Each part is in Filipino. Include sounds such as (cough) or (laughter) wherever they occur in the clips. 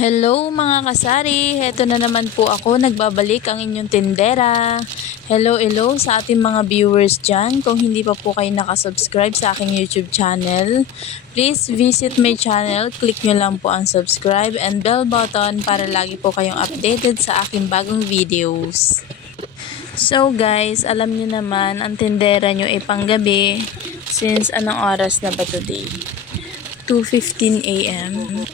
Hello mga kasari, heto na naman po ako, nagbabalik ang inyong tindera. Hello, hello sa ating mga viewers dyan. Kung hindi pa po kayo nakasubscribe sa aking YouTube channel, please visit my channel, click nyo lang po ang subscribe and bell button para lagi po kayong updated sa aking bagong videos. So guys, alam nyo naman, ang tindera nyo ay panggabi since anong oras na ba today? 2.15 a.m.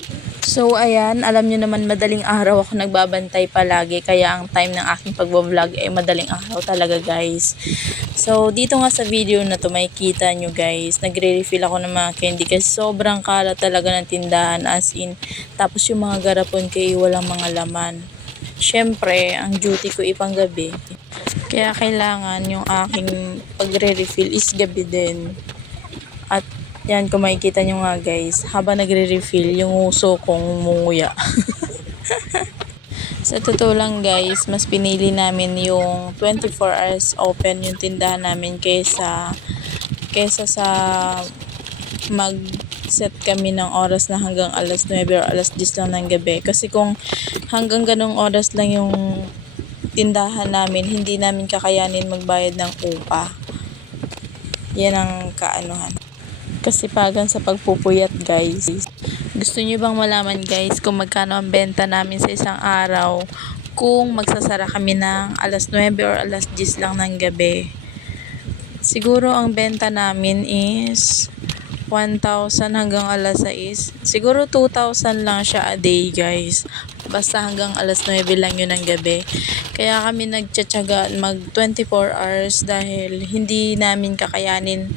So, ayan, alam nyo naman, madaling araw ako nagbabantay palagi. Kaya ang time ng aking pagbablog ay madaling araw talaga, guys. So, dito nga sa video na to, makikita nyo, guys. Nagre-refill ako ng mga candy kasi sobrang kala talaga ng tindahan. As in, tapos yung mga garapon kay walang mga laman. Siyempre, ang duty ko ipang gabi. Kaya kailangan yung aking pagre-refill is gabi din. Yan, kung makikita nyo nga guys, habang nagre-refill, yung uso kong munguya. (laughs) Sa totoo lang guys, mas pinili namin yung 24 hours open yung tindahan namin kaysa kaysa sa mag set kami ng oras na hanggang alas 9 or alas 10 lang ng gabi. Kasi kung hanggang ganong oras lang yung tindahan namin, hindi namin kakayanin magbayad ng upa. Yan ang kaanuhan kasipagan sa pagpupuyat guys. Gusto nyo bang malaman guys kung magkano ang benta namin sa isang araw kung magsasara kami ng alas 9 or alas 10 lang ng gabi? Siguro ang benta namin is 1,000 hanggang alas 6. Siguro 2,000 lang siya a day guys. Basta hanggang alas 9 lang yun ng gabi. Kaya kami nagtsatsaga mag 24 hours dahil hindi namin kakayanin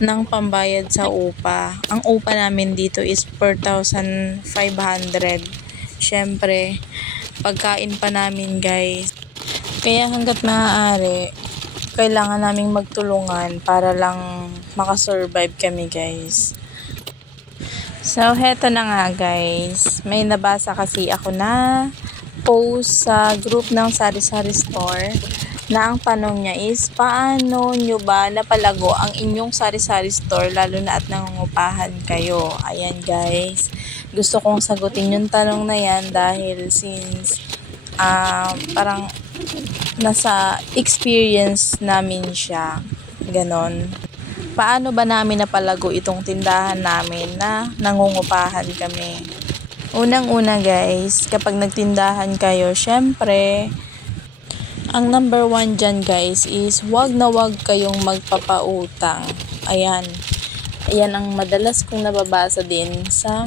ng pambayad sa upa. Ang upa namin dito is 4,500. Siyempre, pagkain pa namin guys. Kaya hanggat maaari, kailangan naming magtulungan para lang makasurvive kami guys. So, heto na nga guys. May nabasa kasi ako na post sa group ng Sari Sari Store na ang tanong niya is, paano nyo ba napalago ang inyong sari-sari store lalo na at nangungupahan kayo? Ayan guys, gusto kong sagutin yung tanong na yan dahil since uh, parang nasa experience namin siya, ganon. Paano ba namin napalago itong tindahan namin na nangungupahan kami? Unang-una guys, kapag nagtindahan kayo, syempre, ang number one dyan guys is wag na wag kayong magpapautang. Ayan. Ayan ang madalas kong nababasa din sa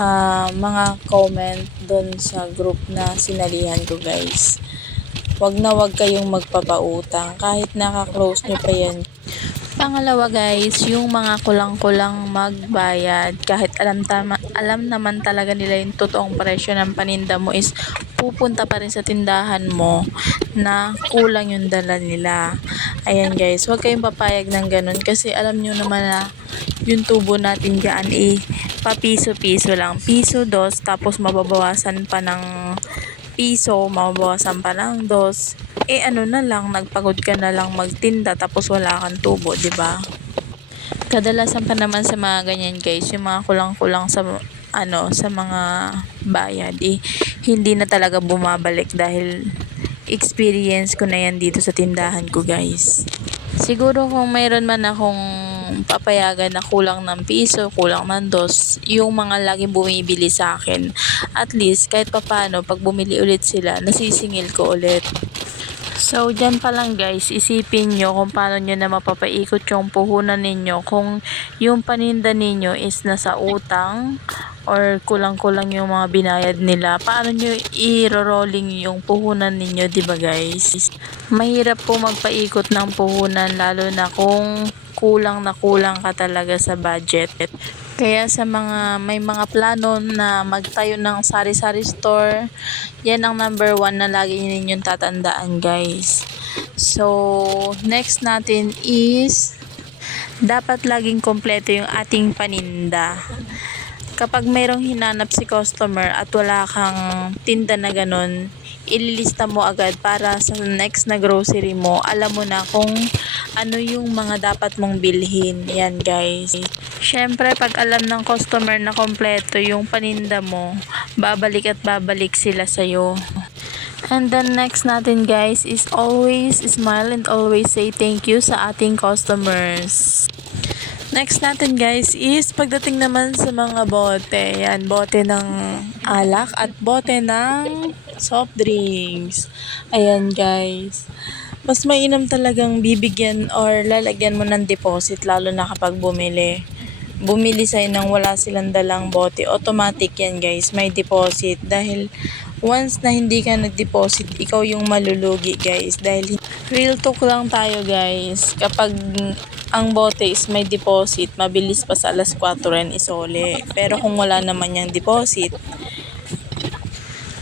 uh, mga comment doon sa group na sinalihan ko guys. Wag na wag kayong magpapautang kahit naka-close nyo pa yan. Pangalawa guys, yung mga kulang-kulang magbayad kahit alam tama alam naman talaga nila yung totoong presyo ng paninda mo is pupunta pa rin sa tindahan mo na kulang yung dala nila. Ayan guys, huwag kayong papayag ng ganun kasi alam nyo naman na yung tubo natin dyan eh papiso-piso lang. Piso, dos, tapos mababawasan pa ng piso, mababawasan pa ng dos eh ano na lang, nagpagod ka na lang magtinda tapos wala kang tubo, 'di ba? Kadalasan pa naman sa mga ganyan guys, yung mga kulang-kulang sa ano sa mga bayad eh hindi na talaga bumabalik dahil experience ko na yan dito sa tindahan ko guys. Siguro kung mayroon man akong papayagan na kulang ng piso, kulang ng dos, yung mga laging bumibili sa akin, at least kahit papano pag bumili ulit sila, nasisingil ko ulit. So, dyan pa lang guys, isipin nyo kung paano nyo na mapapaikot yung puhunan ninyo. Kung yung paninda ninyo is nasa utang or kulang-kulang yung mga binayad nila, paano nyo i-rolling yung puhunan ninyo, di ba guys? Mahirap po magpaikot ng puhunan lalo na kung kulang na kulang ka talaga sa budget. Kaya sa mga may mga plano na magtayo ng sari-sari store, yan ang number one na lagi ninyong tatandaan guys. So, next natin is dapat laging kompleto yung ating paninda. Kapag mayroong hinanap si customer at wala kang tinda na ganun, ililista mo agad para sa next na grocery mo, alam mo na kung ano yung mga dapat mong bilhin. Yan guys. Syempre, pag alam ng customer na kompleto yung paninda mo, babalik at babalik sila sa'yo. And then next natin guys is always smile and always say thank you sa ating customers. Next natin guys is pagdating naman sa mga bote. Yan, bote ng alak at bote ng soft drinks. Ayan guys. Mas mainam talagang bibigyan or lalagyan mo ng deposit lalo na kapag bumili. Bumili sa'yo nang wala silang dalang bote. Automatic yan guys, may deposit. Dahil once na hindi ka nag-deposit, ikaw yung malulugi guys. Dahil real talk lang tayo guys. Kapag ang bote is may deposit, mabilis pa sa alas 4 rin isole. Pero kung wala naman yung deposit,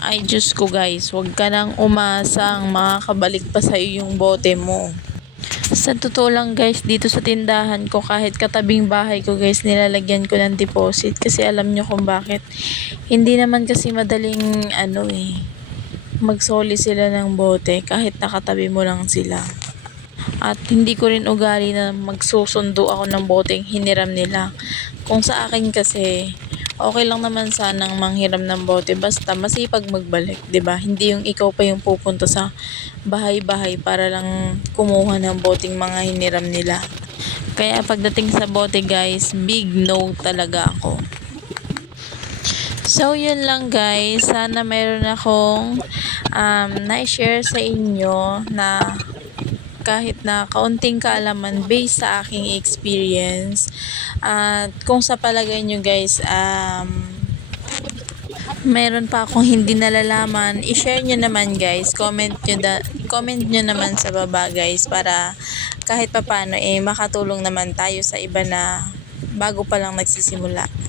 ay Diyos ko guys, huwag ka nang umasang makakabalik pa sa'yo yung bote mo. Sa totoo lang guys, dito sa tindahan ko, kahit katabing bahay ko guys, nilalagyan ko ng deposit. Kasi alam nyo kung bakit. Hindi naman kasi madaling ano eh, magsoli sila ng bote kahit nakatabi mo lang sila. At hindi ko rin ugali na magsusundo ako ng boteng hiniram nila. Kung sa akin kasi, okay lang naman sanang manghiram ng bote basta masipag magbalik, 'di ba? Hindi yung ikaw pa yung pupunta sa bahay-bahay para lang kumuha ng boteng mga hiniram nila. Kaya pagdating sa bote guys, big no talaga ako. So, yun lang guys. Sana mayroon akong um, na-share sa inyo na kahit na kaunting kaalaman based sa aking experience. At kung sa palagay nyo guys, um, meron pa akong hindi nalalaman, i-share nyo naman guys. Comment nyo, da- comment nyo naman sa baba guys para kahit papano eh makatulong naman tayo sa iba na bago pa lang nagsisimula.